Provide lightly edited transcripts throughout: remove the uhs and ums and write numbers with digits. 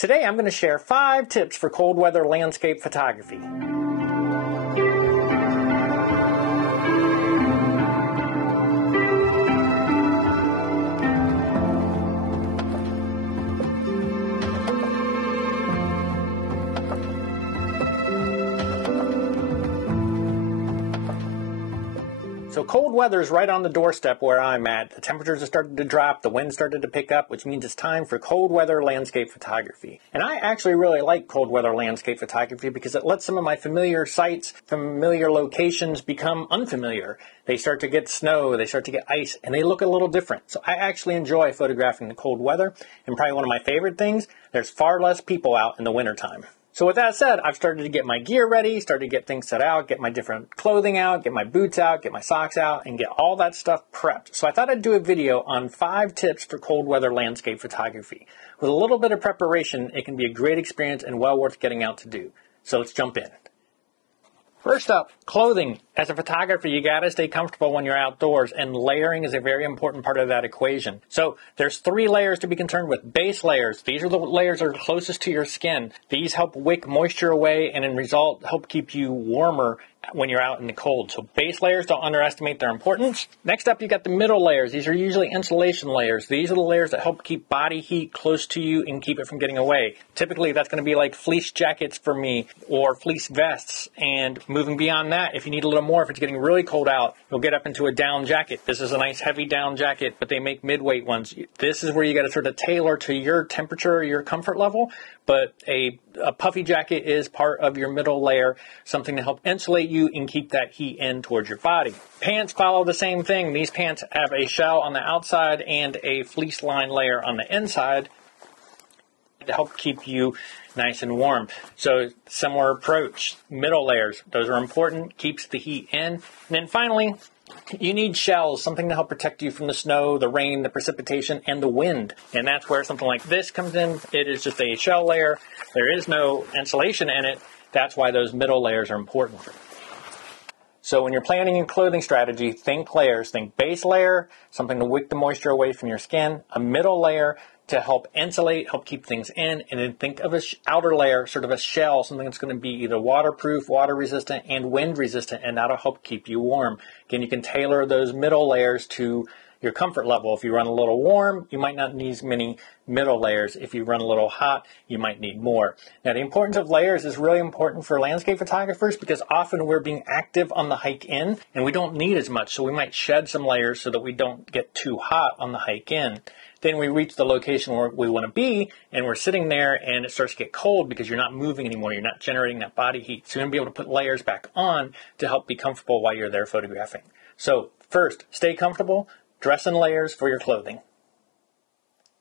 Today I'm going to share 5 tips for cold weather landscape photography. So cold weather is right on the doorstep where I'm at. The temperatures have started to drop, the wind started to pick up, which means it's time for cold weather landscape photography. And I actually really like cold weather landscape photography because it lets some of my familiar sites, familiar locations become unfamiliar. They start to get snow, they start to get ice, and they look a little different. So I actually enjoy photographing the cold weather, and probably one of my favorite things, there's far less people out in the wintertime. So with that said, I've started to get my gear ready, started to get things set out, get my different clothing out, get my boots out, get my socks out, and get all that stuff prepped. So I thought I'd do a video on 5 tips for cold weather landscape photography. With a little bit of preparation, it can be a great experience and well worth getting out to do. So let's jump in. First up, clothing. As a photographer, you gotta stay comfortable when you're outdoors, and layering is a very important part of that equation. So there's 3 layers to be concerned with. Base layers. These are the layers that are closest to your skin. These help wick moisture away and in result help keep you warmer when you're out in the cold. So base layers, don't underestimate their importance. Next up, you got the middle layers. These are usually insulation layers. These are the layers that help keep body heat close to you and keep it from getting away. Typically, that's going to be like fleece jackets for me or fleece vests. And moving beyond that, if you need a little more, if it's getting really cold out, you'll get up into a down jacket. This is a nice heavy down jacket, but they make mid-weight ones. This is where you got to sort of tailor to your temperature, your comfort level. But a puffy jacket is part of your middle layer, something to help insulate you and keep that heat in towards your body. Pants follow the same thing. These pants have a shell on the outside and a fleece line layer on the inside to help keep you nice and warm. So similar approach. Middle layers, those are important, keeps the heat in. And then finally, you need shells, something to help protect you from the snow, the rain, the precipitation, and the wind. And that's where something like this comes in. It is just a shell layer. There is no insulation in it. That's why those middle layers are important. So when you're planning your clothing strategy, think layers. Think base layer, something to wick the moisture away from your skin. A middle layer to help insulate, help keep things in, and then think of an outer layer, sort of a shell, something that's going to be either waterproof, water resistant, and wind resistant, and that'll help keep you warm. Again, you can tailor those middle layers to your comfort level. If you run a little warm, you might not need as many middle layers. If you run a little hot, you might need more. Now, the importance of layers is really important for landscape photographers because often we're being active on the hike in and we don't need as much. So we might shed some layers so that we don't get too hot on the hike in. Then we reach the location where we want to be, and we're sitting there, and it starts to get cold because you're not moving anymore. You're not generating that body heat. So you're going to be able to put layers back on to help be comfortable while you're there photographing. So first, stay comfortable. Dress in layers for your clothing.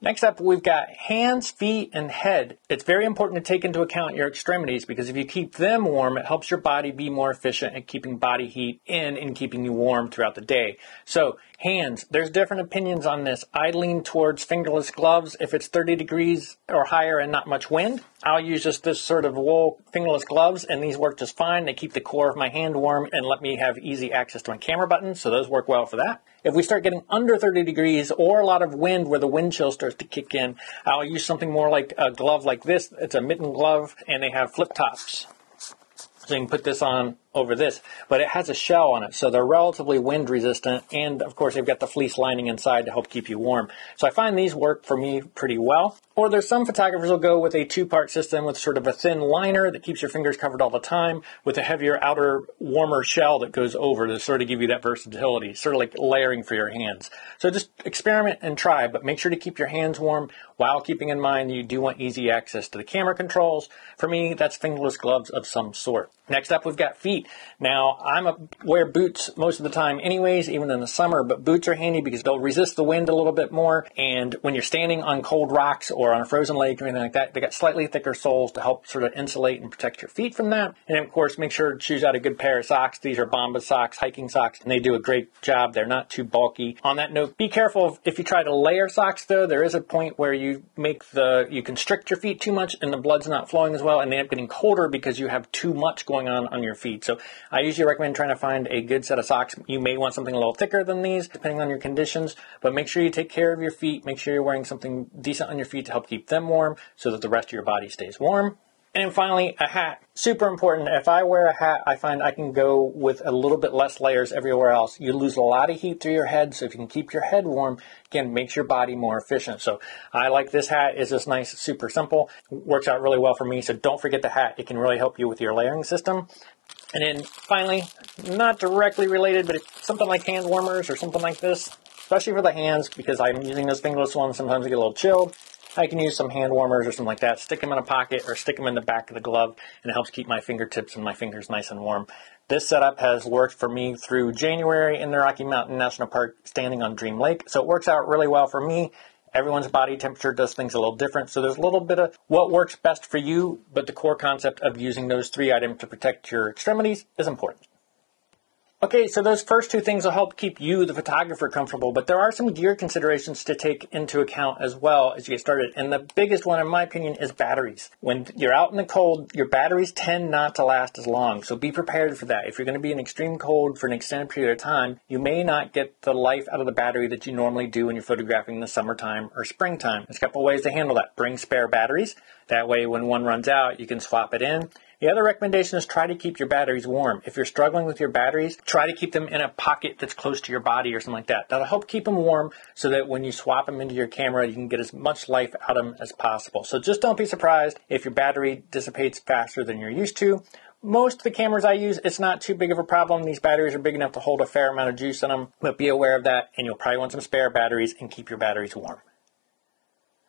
Next up, we've got hands, feet, and head. It's very important to take into account your extremities because if you keep them warm, it helps your body be more efficient at keeping body heat in and keeping you warm throughout the day. So hands, there's different opinions on this. I lean towards fingerless gloves if it's 30 degrees or higher and not much wind. I'll use just this sort of wool fingerless gloves, and these work just fine. They keep the core of my hand warm and let me have easy access to my camera buttons, so those work well for that. If we start getting under 30 degrees or a lot of wind where the wind chill starts to kick in, I'll use something more like a glove like this. It's a mitten glove, and they have flip tops. So you can put this on over this, but it has a shell on it, so they're relatively wind resistant, and of course they've got the fleece lining inside to help keep you warm. So I find these work for me pretty well. Or there's some photographers will go with a 2-part system with sort of a thin liner that keeps your fingers covered all the time with a heavier outer warmer shell that goes over to sort of give you that versatility, sort of like layering for your hands. So just experiment and try, but make sure to keep your hands warm while keeping in mind that you do want easy access to the camera controls. For me, that's fingerless gloves of some sort. Next up, we've got feet. Now, wear boots most of the time anyways, even in the summer, but boots are handy because they'll resist the wind a little bit more, and when you're standing on cold rocks or on a frozen lake or anything like that, they got slightly thicker soles to help sort of insulate and protect your feet from that. And of course, make sure to choose out a good pair of socks. These are Bombas socks, hiking socks, and they do a great job. They're not too bulky. On that note, be careful if you try to layer socks though. There is a point where you constrict your feet too much and the blood's not flowing as well, and they end up getting colder because you have too much going on your feet. So I usually recommend trying to find a good set of socks. You may want something a little thicker than these, depending on your conditions, but make sure you take care of your feet. Make sure you're wearing something decent on your feet to help keep them warm so that the rest of your body stays warm. And then finally, a hat. Super important. If I wear a hat, I find I can go with a little bit less layers everywhere else. You lose a lot of heat through your head, so if you can keep your head warm, again, makes your body more efficient. So I like this hat. It's just nice, super simple. Works out really well for me, so don't forget the hat. It can really help you with your layering system. And then finally, not directly related, but something like hand warmers or something like this, especially for the hands, because I'm using those fingerless ones, sometimes I get a little chilled. I can use some hand warmers or something like that, stick them in a pocket or stick them in the back of the glove, and it helps keep my fingertips and my fingers nice and warm. This setup has worked for me through January in the Rocky Mountain National Park standing on Dream Lake, so it works out really well for me. Everyone's body temperature does things a little different, so there's a little bit of what works best for you, but the core concept of using those 3 items to protect your extremities is important. Okay, so those first 2 things will help keep you, the photographer, comfortable, but there are some gear considerations to take into account as well as you get started. And the biggest one, in my opinion, is batteries. When you're out in the cold, your batteries tend not to last as long, so be prepared for that. If you're going to be in extreme cold for an extended period of time, you may not get the life out of the battery that you normally do when you're photographing in the summertime or springtime. There's a couple ways to handle that. Bring spare batteries. That way, when one runs out, you can swap it in. The other recommendation is try to keep your batteries warm. If you're struggling with your batteries, try to keep them in a pocket that's close to your body or something like that. That'll help keep them warm so that when you swap them into your camera, you can get as much life out of them as possible. So just don't be surprised if your battery dissipates faster than you're used to. Most of the cameras I use, it's not too big of a problem. These batteries are big enough to hold a fair amount of juice in them, but be aware of that, and you'll probably want some spare batteries and keep your batteries warm.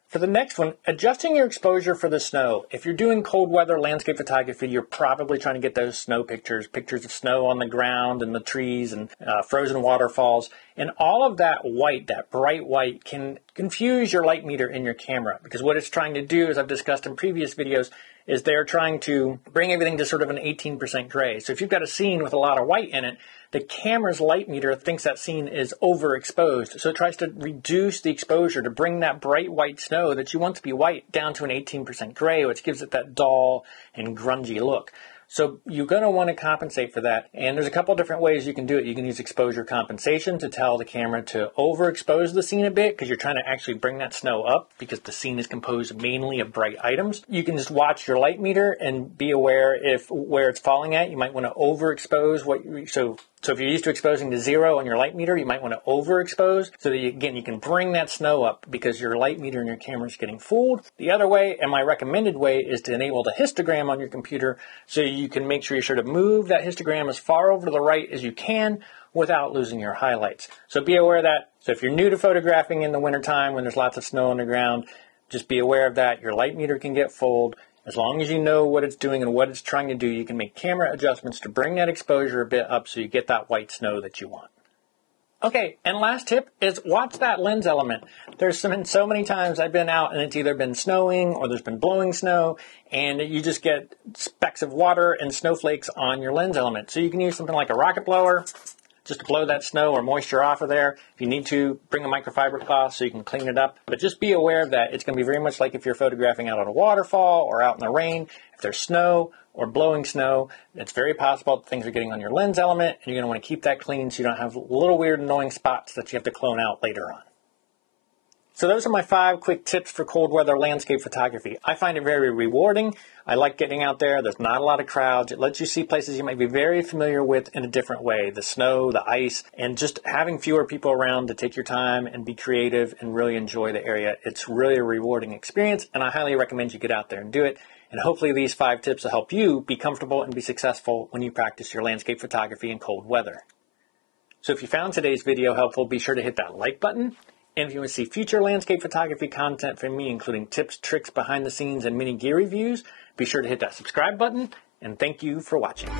For the next one, adjusting your exposure for the snow. If you're doing cold weather landscape photography, you're probably trying to get those snow pictures of snow on the ground and the trees and frozen waterfalls. And all of that white, that bright white, can confuse your light meter in your camera, because what it's trying to do, as I've discussed in previous videos, is they're trying to bring everything to sort of an 18% gray. So if you've got a scene with a lot of white in it, the camera's light meter thinks that scene is overexposed. So it tries to reduce the exposure to bring that bright white snow that you want to be white down to an 18% gray, which gives it that dull and grungy look. So you're going to want to compensate for that. And there's a couple different ways you can do it. You can use exposure compensation to tell the camera to overexpose the scene a bit, because you're trying to actually bring that snow up because the scene is composed mainly of bright items. You can just watch your light meter and be aware where it's falling at. You might want to overexpose so if you're used to exposing to 0 on your light meter, you might want to overexpose so that, you can bring that snow up because your light meter and your camera is getting fooled. The other way, and my recommended way, is to enable the histogram on your computer so you can make sure you sort of move that histogram as far over to the right as you can without losing your highlights. So be aware of that. So if you're new to photographing in the wintertime when there's lots of snow on the ground, just be aware of that. Your light meter can get fooled. As long as you know what it's doing and what it's trying to do, you can make camera adjustments to bring that exposure a bit up so you get that white snow that you want. Okay, and last tip is watch that lens element. There's been so many times I've been out and it's either been snowing or there's been blowing snow, and you just get specks of water and snowflakes on your lens element. So you can use something like a rocket blower just to blow that snow or moisture off of there. If you need to, bring a microfiber cloth so you can clean it up. But just be aware of that. It's going to be very much like if you're photographing out on a waterfall or out in the rain. If there's snow or blowing snow, it's very possible that things are getting on your lens element, and you're going to want to keep that clean so you don't have little weird annoying spots that you have to clone out later on. So those are my 5 quick tips for cold weather landscape photography. I find it very rewarding. I like getting out there. There's not a lot of crowds. It lets you see places you might be very familiar with in a different way. The snow, the ice, and just having fewer people around to take your time and be creative and really enjoy the area. It's really a rewarding experience, and I highly recommend you get out there and do it. And hopefully these 5 tips will help you be comfortable and be successful when you practice your landscape photography in cold weather. So if you found today's video helpful, be sure to hit that like button. And if you want to see future landscape photography content from me, including tips, tricks, behind the scenes, and mini gear reviews, be sure to hit that subscribe button. And thank you for watching.